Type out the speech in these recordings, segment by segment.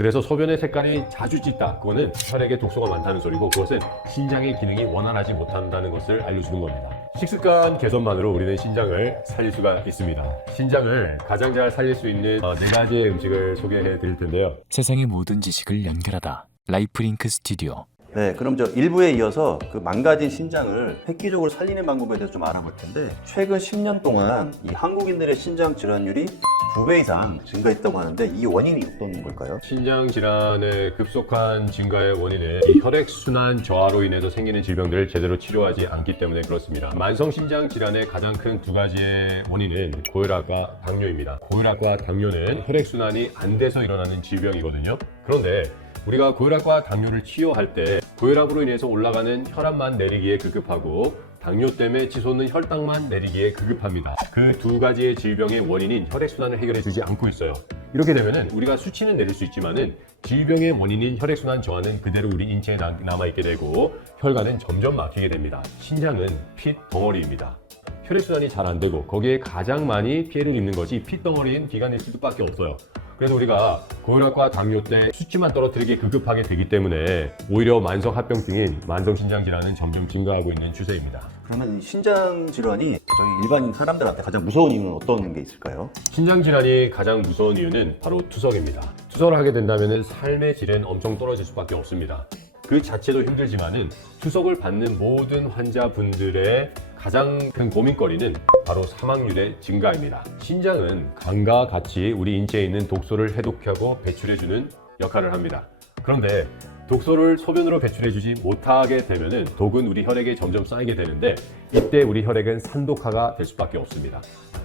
그래서 소변의 색깔이 자주 짙다. 그거는 혈액에 독소가 많다는 소리고, 그것은 신장의 기능이 원활하지 못한다는 것을 알려주는 겁니다. 식습관 개선만으로 우리는 신장을 살릴 수가 있습니다. 신장을 가장 잘 살릴 수 있는 4가지의 음식을 소개해 드릴 텐데요. 세상의 모든 지식을 연결하다. 라이프링크 스튜디오. 네, 그럼 저 1부에 이어서 그 망가진 신장을 획기적으로 살리는 방법에 대해서 좀 알아볼 텐데, 최근 10년 동안 이 한국인들의 신장 질환율이 2배 이상 증가했다고 하는데, 이 원인이 어떤 걸까요? 신장 질환의 급속한 증가의 원인은 이 혈액순환 저하로 인해서 생기는 질병들을 제대로 치료하지 않기 때문에 그렇습니다. 만성 신장 질환의 가장 큰 2가지의 원인은 고혈압과 당뇨입니다. 고혈압과 당뇨는 혈액순환이 안 돼서 일어나는 질병이거든요. 그런데 우리가 고혈압과 당뇨를 치료할 때 고혈압으로 인해서 올라가는 혈압만 내리기에 급급하고, 당뇨 때문에 치솟는 혈당만 내리기에 급급합니다. 그 2가지의 질병의 원인인 혈액순환을 해결해 주지 않고 있어요. 이렇게 되면은 우리가 수치는 내릴 수 있지만은 질병의 원인인 혈액순환 저하는 그대로 우리 인체에 남아있게 되고, 혈관은 점점 막히게 됩니다. 신장은 핏 덩어리입니다. 혈액순환이 잘 안 되고 거기에 가장 많이 피해를 입는 것이 핏덩어리인 기관일 수밖에 없어요. 그래서 우리가 고혈압과 당뇨 때 수치만 떨어뜨리기 급급하게 되기 때문에 오히려 만성 합병증인 만성 신장 질환은 점점 증가하고 있는 추세입니다. 그러면 이 신장 질환이 가장 일반인 사람들한테 가장 무서운 이유는 어떤 게 있을까요? 신장 질환이 가장 무서운 이유는 바로 투석입니다. 투석을 하게 된다면 삶의 질은 엄청 떨어질 수밖에 없습니다. 그 자체도 힘들지만은 투석을 받는 모든 환자분들의 가장 큰 고민거리는 바로 사망률의 증가입니다. 신장은 간과 같이 우리 인체에 있는 독소를 해독하고 배출해주는 역할을 합니다. 그런데 독소를 소변으로 배출해주지 못하게 되면은 독은 우리 혈액에 점점 쌓이게 되는데, 이때 우리 혈액은 산독화가 될 수밖에 없습니다.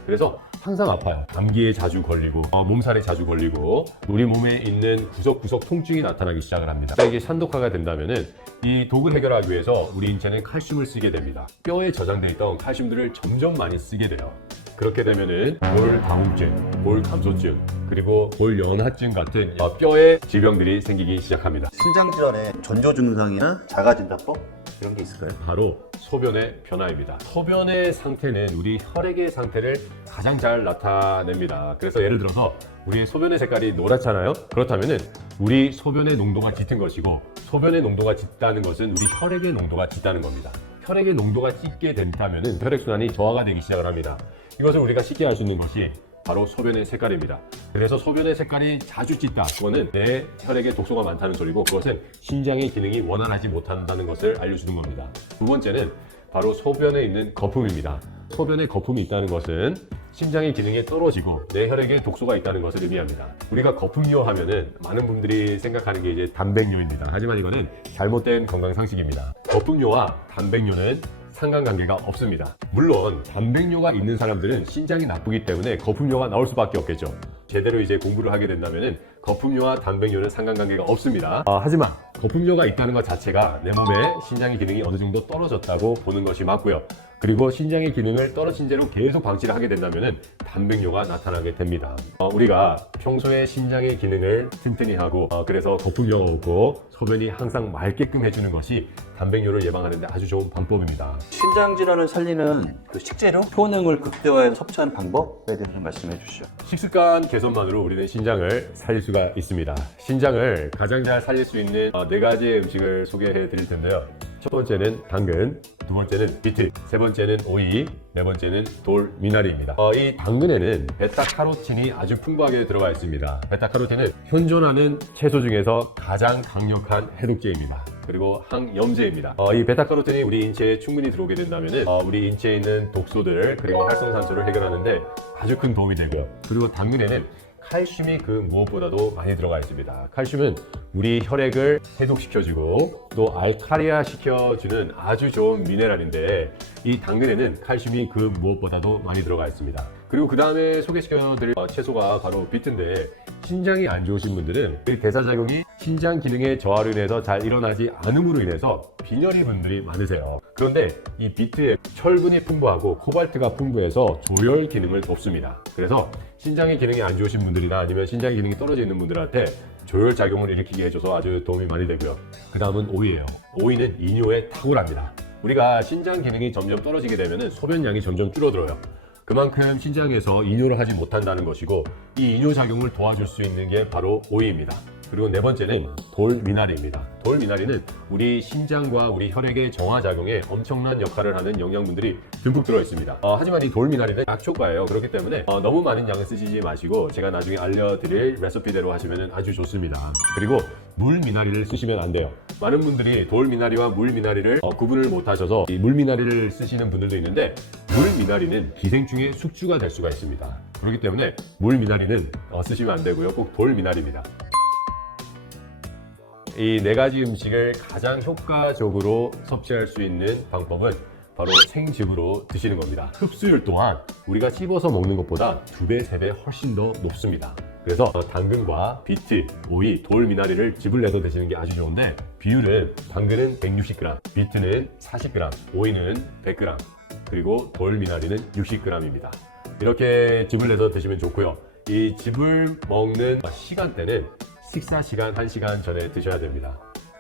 그래서 항상 아파요. 감기에 자주 걸리고 몸살에 자주 걸리고, 우리 몸에 있는 구석구석 통증이 나타나기 시작을 합니다. 이게 산독화가 된다면은 이 독을 해결하기 위해서 우리 인체는 칼슘을 쓰게 됩니다. 뼈에 저장되어 있던 칼슘들을 점점 많이 쓰게 돼요. 그렇게 되면은 골다공증, 골감소증, 그리고 골연화증 같은 뼈의 질병들이 생기기 시작합니다. 신장 질환의 전조 증상이나 자가진단법 이런 게 있을까요? 바로 소변의 변화입니다. 소변의 상태는 우리 혈액의 상태를 가장 잘 나타냅니다. 그래서 예를 들어서 우리의 소변의 색깔이 노랗잖아요. 그렇다면은 우리 소변의 농도가 짙은 것이고, 소변의 농도가 짙다는 것은 우리 혈액의 농도가 짙다는 겁니다. 혈액의 농도가 짙게 된다면은 혈액순환이 저하가 되기 시작을 합니다. 이것을 우리가 쉽게 알 수 있는 것이 바로 소변의 색깔입니다. 그래서 소변의 색깔이 자주 짙다. 그거는 내 혈액에 독소가 많다는 소리고, 그것은 신장의 기능이 원활하지 못한다는 것을 알려주는 겁니다. 2번째는 바로 소변에 있는 거품입니다. 소변에 거품이 있다는 것은 신장의 기능이 떨어지고 내 혈액에 독소가 있다는 것을 의미합니다. 우리가 거품뇨 하면은 많은 분들이 생각하는 게 이제 단백뇨입니다. 하지만 이거는 잘못된 건강상식입니다. 거품뇨와 단백뇨는 상관관계가 없습니다. 물론 단백뇨가 있는 사람들은 신장이 나쁘기 때문에 거품뇨가 나올 수밖에 없겠죠. 제대로 이제 공부를 하게 된다면은 거품뇨와 단백뇨는 상관관계가 없습니다. 하지만 거품뇨가 있다는 것 자체가 내 몸에 신장의 기능이 어느 정도 떨어졌다고 보는 것이 맞고요. 그리고 신장의 기능을 떨어진 채로 계속 방치를 하게 된다면은 단백뇨가 나타나게 됩니다. 우리가 평소에 신장의 기능을 튼튼히 하고 그래서 거품뇨가 없고 소변이 항상 맑게끔 해주는 것이 단백뇨를 예방하는 데 아주 좋은 방법입니다. 신장 질환을 살리는 그 식재료, 효능을 극대화해서 섭취하는 방법에 대해서 좀 말씀해 주시죠. 식습관 개선만으로 우리는 신장을 살릴 수가 있습니다. 신장을 가장 잘 살릴 수 있는 4가지의 음식을 소개해 드릴 텐데요. 첫 번째는 당근, 2번째는 비트, 3번째는 오이, 4번째는 돌 미나리입니다. 이 당근에는 베타카로틴이 아주 풍부하게 들어가 있습니다. 베타카로틴은 현존하는 채소 중에서 가장 강력한 해독제입니다. 그리고 항염제입니다. 이 베타카로틴이 우리 인체에 충분히 들어오게 된다면 우리 인체에 있는 독소들 그리고 활성산소를 해결하는데 아주 큰 도움이 되고요. 그리고 당근에는 칼슘이 그 무엇보다도 많이 들어가 있습니다. 칼슘은 우리 혈액을 해독시켜주고 또 알칼리화 시켜주는 아주 좋은 미네랄인데, 이 당근에는 칼슘이 그 무엇보다도 많이 들어가 있습니다. 그리고 그 다음에 소개시켜드릴 채소가 바로 비트인데, 신장이 안 좋으신 분들은 그 대사작용이 신장 기능의 저하로 인해서 잘 일어나지 않음으로 인해서 빈혈이 분들이 많으세요. 그런데 이 비트에 철분이 풍부하고 코발트가 풍부해서 조혈 기능을 돕습니다. 그래서 신장의 기능이 안 좋으신 분들이나 아니면 신장의 기능이 떨어져 있는 분들한테 조혈 작용을 일으키게 해줘서 아주 도움이 많이 되고요. 그 다음은 오이예요. 오이는 이뇨에 탁월합니다. 우리가 신장 기능이 점점 떨어지게 되면 소변량이 점점 줄어들어요. 그만큼 신장에서 이뇨를 하지 못한다는 것이고, 이 이뇨 작용을 도와줄 수 있는 게 바로 오이입니다. 그리고 네 번째는 돌미나리입니다. 돌미나리는 우리 신장과 우리 혈액의 정화작용에 엄청난 역할을 하는 영양분들이 듬뿍 들어있습니다. 하지만 이 돌미나리는 약초가예요. 그렇기 때문에 너무 많은 양을 쓰시지 마시고 제가 나중에 알려드릴 레시피대로 하시면 아주 좋습니다. 그리고 물미나리를 쓰시면 안 돼요. 많은 분들이 돌미나리와 물미나리를 구분을 못 하셔서 이 물미나리를 쓰시는 분들도 있는데, 물미나리는 기생충의 숙주가 될 수가 있습니다. 그렇기 때문에 물미나리는 쓰시면 안 되고요. 꼭 돌미나리입니다. 이 네 가지 음식을 가장 효과적으로 섭취할 수 있는 방법은 바로 생즙으로 드시는 겁니다. 흡수율 또한 우리가 씹어서 먹는 것보다 2배, 3배 훨씬 더 높습니다. 그래서 당근과 비트, 오이, 돌미나리를 즙을 내서 드시는 게 아주 좋은데, 비율은 당근은 160g, 비트는 40g, 오이는 100g, 그리고 돌미나리는 60g입니다. 이렇게 즙을 내서 드시면 좋고요. 이 즙을 먹는 시간대는 식사 시간 1시간 전에 드셔야 됩니다.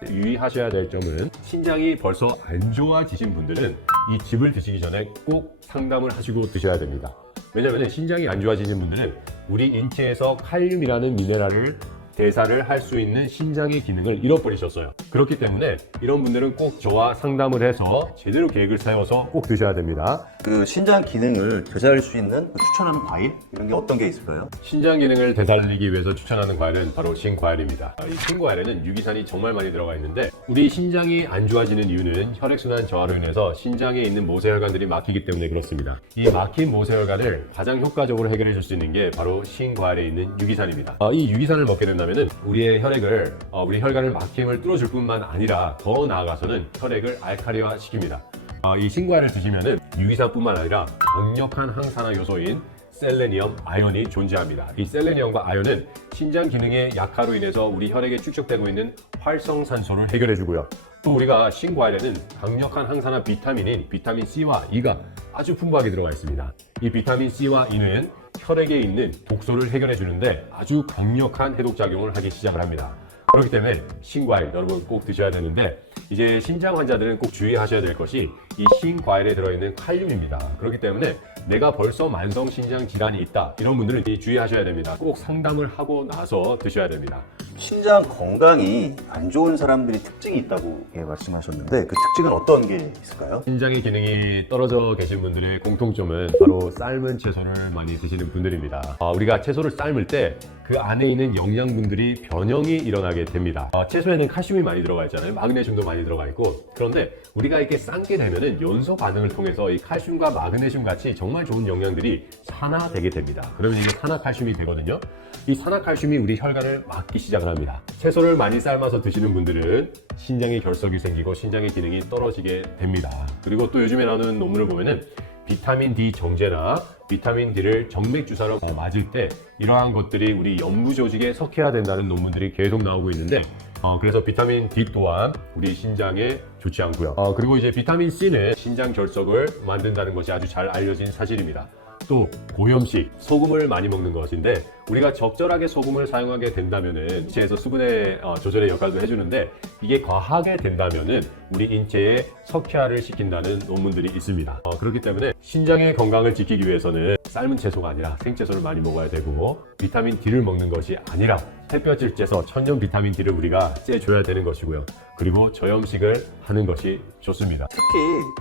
유의하셔야 될 점은, 신장이 벌써 안 좋아지신 분들은 이 즙을 드시기 전에 꼭 상담을 하시고 드셔야 됩니다. 왜냐하면 신장이 안 좋아지신 분들은 우리 인체에서 칼륨이라는 미네랄을 대사를 할 수 있는 신장의 기능을 잃어버리셨어요. 그렇기 때문에 이런 분들은 꼭 저와 상담을 해서 제대로 계획을 세워서 꼭 드셔야 됩니다. 그 신장 기능을 되살릴 수 있는 추천하는 과일 이런 게 어떤 게 있을까요? 신장 기능을 되살리기 위해서 추천하는 과일은 바로 신과일입니다. 이 신과일에는 유기산이 정말 많이 들어가 있는데, 우리 신장이 안 좋아지는 이유는 혈액순환 저하로 인해서 신장에 있는 모세혈관들이 막히기 때문에 그렇습니다. 이 막힌 모세혈관을 가장 효과적으로 해결해 줄 수 있는 게 바로 신과일에 있는 유기산입니다. 이 유기산을 먹게 된다면 우리의 혈액을, 우리 혈관을 막힘을 뚫어줄 뿐만 아니라 더 나아가서는 혈액을 알칼리화 시킵니다. 이 신과일을 드시면은 유기산뿐만 아니라 강력한 항산화 요소인 셀레니엄, 아연이 존재합니다. 이 셀레니엄과 아연은 신장 기능의 약화로 인해서 우리 혈액에 축적되고 있는 활성산소를 해결해주고요. 또 우리가 신과일에는 강력한 항산화 비타민인 비타민 C와 E가 아주 풍부하게 들어가 있습니다. 이 비타민 C와 E는 혈액에 있는 독소를 해결해 주는데 아주 강력한 해독작용을 하기 시작을 합니다. 그렇기 때문에 신과일 여러분 꼭 드셔야 되는데, 이제 신장 환자들은 꼭 주의하셔야 될 것이 이 신과일에 들어있는 칼륨입니다. 그렇기 때문에 내가 벌써 만성 신장 질환이 있다, 이런 분들은 주의하셔야 됩니다. 꼭 상담을 하고 나서 드셔야 됩니다. 신장 건강이 안 좋은 사람들이 특징이 있다고 말씀하셨는데, 그 특징은 어떤 게 있을까요? 신장의 기능이 떨어져 계신 분들의 공통점은 바로 삶은 채소를 많이 드시는 분들입니다. 우리가 채소를 삶을 때 그 안에 있는 영양분들이 변형이 일어나게 됩니다. 채소에는 칼슘이 많이 들어가 있잖아요. 마그네슘도 많이 들어가 있고, 그런데 우리가 이렇게 삶게 되면은 연소 반응을 통해서 이 칼슘과 마그네슘 같이 정말 좋은 영양들이 산화되게 됩니다. 그러면 이게 산화칼슘이 되거든요. 이 산화칼슘이 우리 혈관을 막기 시작을 합니다. 채소를 많이 삶아서 드시는 분들은 신장에 결석이 생기고 신장의 기능이 떨어지게 됩니다. 그리고 또 요즘에 나오는 논문을 보면은 비타민 D 정제나 비타민 D를 정맥 주사로 맞을 때 이러한 것들이 우리 연부 조직에 석회화 된다는 논문들이 계속 나오고 있는데, 그래서 비타민 D 또한 우리 신장에 좋지 않고요. 그리고 이제 비타민 C는 신장 결석을 만든다는 것이 아주 잘 알려진 사실입니다. 또 고염식, 소금을 많이 먹는 것인데, 우리가 적절하게 소금을 사용하게 된다면은 인체에서 수분의 조절의 역할도 해주는데, 이게 과하게 된다면은 우리 인체에 석회화를 시킨다는 논문들이 있습니다. 그렇기 때문에 신장의 건강을 지키기 위해서는 삶은 채소가 아니라 생채소를 많이 먹어야 되고, 비타민 D를 먹는 것이 아니라 햇볕을 쬐서 천연 비타민 D를 우리가 쬐줘야 되는 것이고요. 그리고 저염식을 하는 것이 좋습니다. 특히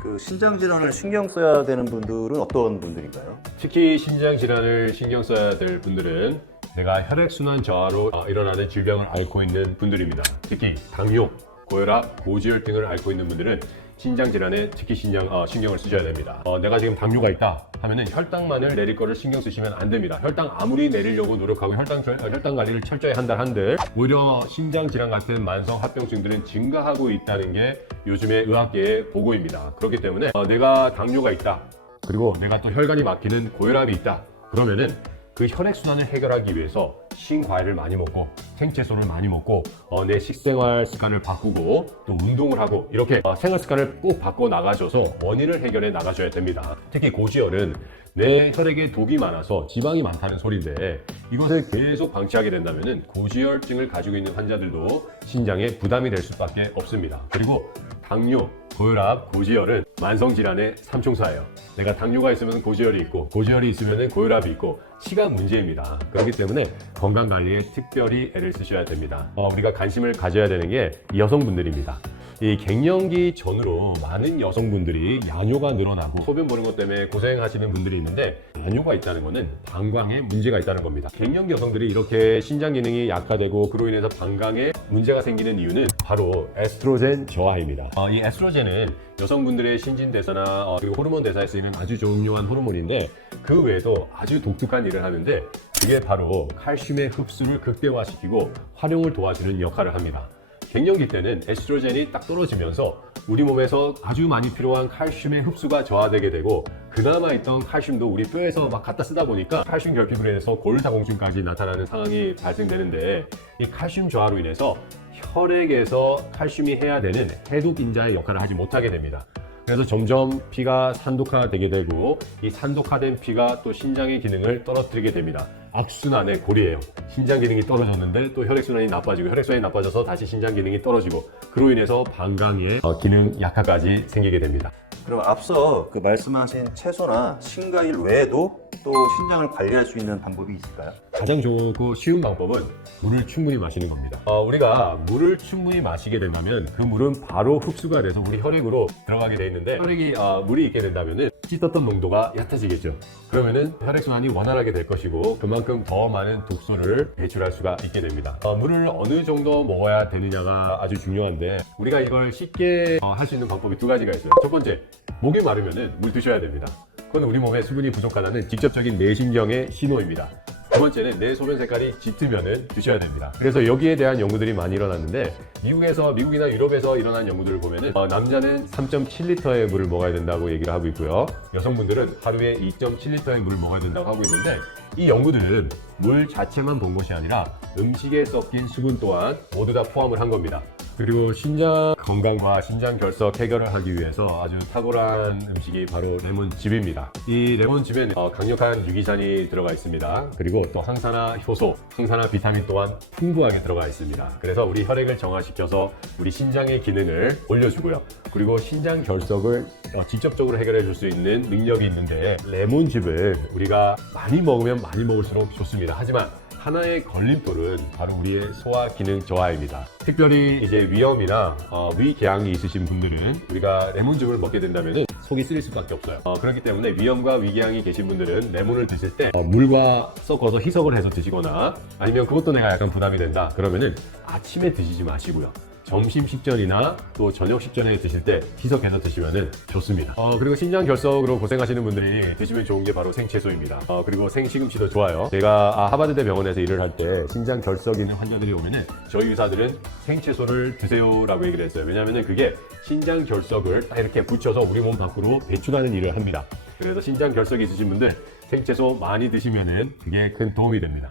그 신장 질환을 신경 써야 되는 분들은 어떤 분들인가요? 특히 신장 질환을 신경 써야 될 분들은 내가 혈액순환 저하로 일어나는 질병을 앓고 있는 분들입니다. 특히 당뇨, 고혈압, 고지혈증을 앓고 있는 분들은 신장 질환에 특히 신경을 쓰셔야 됩니다. 내가 지금 당뇨가 있다 하면은 혈당만을 내릴 거를 신경 쓰시면 안 됩니다. 혈당 아무리 내리려고 노력하고 혈당 관리를 철저히 한들 오히려 신장 질환 같은 만성 합병증들은 증가하고 있다는 게 요즘의 의학계의 보고입니다. 그렇기 때문에 내가 당뇨가 있다, 그리고 내가 또 혈관이 막히는 고혈압이 있다, 그러면은 그 혈액순환을 해결하기 위해서 신과일을 많이 먹고 생채소를 많이 먹고 내 식생활 습관을 바꾸고 또 운동을 하고, 이렇게 생활 습관을 꼭 바꿔 나가셔서 원인을 해결해 나가셔야 됩니다. 특히 고지혈은 내 혈액에 독이 많아서 지방이 많다는 소리인데, 이것을 계속 방치하게 된다면 고지혈증을 가지고 있는 환자들도 신장에 부담이 될 수밖에 없습니다. 그리고 당뇨, 고혈압, 고지혈은 만성질환의 삼총사예요. 내가 당뇨가 있으면 고지혈이 있고, 고지혈이 있으면 고혈압이 있고, 시간 문제입니다. 그렇기 때문에 건강관리에 특별히 애를 쓰셔야 됩니다. 우리가 관심을 가져야 되는 게 여성분들입니다. 이 갱년기 전후로 많은 여성분들이 양요가 늘어나고 소변 보는 것 때문에 고생하시는 분들이 있는데, 양요가 있다는 것은 방광에 문제가 있다는 겁니다. 갱년기 여성들이 이렇게 신장 기능이 약화되고 그로 인해서 방광에 문제가 생기는 이유는 바로 에스트로겐 저하입니다. 이 에스트로겐은 여성분들의 신진대사나 그리고 호르몬 대사에 쓰이는 아주 중요한 호르몬인데, 그 외에도 아주 독특한 일을 하는데, 그게 바로 칼슘의 흡수를 극대화시키고 활용을 도와주는 역할을 합니다. 갱년기 때는 에스트로겐이 딱 떨어지면서 우리 몸에서 아주 많이 필요한 칼슘의 흡수가 저하되게 되고, 그나마 있던 칼슘도 우리 뼈에서 막 갖다 쓰다 보니까 칼슘 결핍으로 인해서 골다공증까지 나타나는 상황이 발생되는데, 이 칼슘 저하로 인해서 혈액에서 칼슘이 해야 되는 해독 인자의 역할을 하지 못하게 됩니다. 그래서 점점 피가 산독화되게 되고, 이 산독화된 피가 또 신장의 기능을 떨어뜨리게 됩니다. 악순환의 고리예요. 신장 기능이 떨어졌는데 또 혈액순환이 나빠지고, 혈액순환이 나빠져서 다시 신장 기능이 떨어지고, 그로 인해서 방광의 기능 약화까지 생기게 됩니다. 그럼 앞서 그 말씀하신 채소나 신과일 외에도 또 신장을 관리할 수 있는 방법이 있을까요? 가장 좋고 쉬운 방법은 물을 충분히 마시는 겁니다. 우리가 물을 충분히 마시게 된다면 그 물은 바로 흡수가 돼서 우리 혈액으로 들어가게 돼 있는데, 혈액이 물이 있게 된다면 씻었던 농도가 얕아지겠죠. 그러면은 혈액순환이 원활하게 될 것이고, 그만큼 더 많은 독소를 배출할 수가 있게 됩니다. 물을 어느 정도 먹어야 되느냐가 아주 중요한데, 우리가 이걸 쉽게 할 수 있는 방법이 두 가지가 있어요. 첫 번째, 목이 마르면은 물 드셔야 됩니다. 그건 우리 몸에 수분이 부족하다는 직접적인 뇌신경의 신호입니다. 두 번째는 내 소변 색깔이 짙으면은 드셔야 됩니다. 그래서 여기에 대한 연구들이 많이 일어났는데, 미국이나 유럽에서 일어난 연구들을 보면은 남자는 3.7리터의 물을 먹어야 된다고 얘기를 하고 있고요. 여성분들은 하루에 2.7리터의 물을 먹어야 된다고 하고 있는데, 이 연구들은 물 자체만 본 것이 아니라 음식에 섞인 수분 또한 모두 다 포함을 한 겁니다. 그리고 신장 건강과 신장 결석 해결을 하기 위해서 아주 탁월한 음식이 바로 레몬즙입니다. 이 레몬즙에는 강력한 유기산이 들어가 있습니다. 그리고 또 항산화 효소, 항산화 비타민 또한 풍부하게 들어가 있습니다. 그래서 우리 혈액을 정화시켜서 우리 신장의 기능을 올려주고요. 그리고 신장 결석을 직접적으로 해결해 줄 수 있는 능력이 있는데, 레몬즙을 우리가 많이 먹으면 많이 먹을수록 좋습니다. 하지만 하나의 걸림돌은 바로 우리의 소화 기능 저하입니다. 특별히 이제 위염이나 위궤양이 있으신 분들은 우리가 레몬즙을 먹게 된다면 속이 쓰릴 수밖에 없어요. 그렇기 때문에 위염과 위궤양이 계신 분들은 레몬을 드실 때 물과 섞어서 희석을 해서 드시거나, 아니면 그것도 내가 약간 부담이 된다 그러면은 아침에 드시지 마시고요. 점심 식전이나 또 저녁 식전에 드실 때 희석해서 드시면 좋습니다. 그리고 신장 결석으로 고생하시는 분들이 드시면 좋은 게 바로 생채소입니다. 그리고 생시금치도 좋아요. 제가 하버드대 병원에서 일을 할 때 신장 결석 있는 환자들이 오면은 저희 의사들은 생채소를 드세요라고 얘기를 했어요. 왜냐하면 그게 신장 결석을 딱 이렇게 붙여서 우리 몸 밖으로 배출하는 일을 합니다. 그래서 신장 결석이 있으신 분들 생채소 많이 드시면은 그게 큰 도움이 됩니다.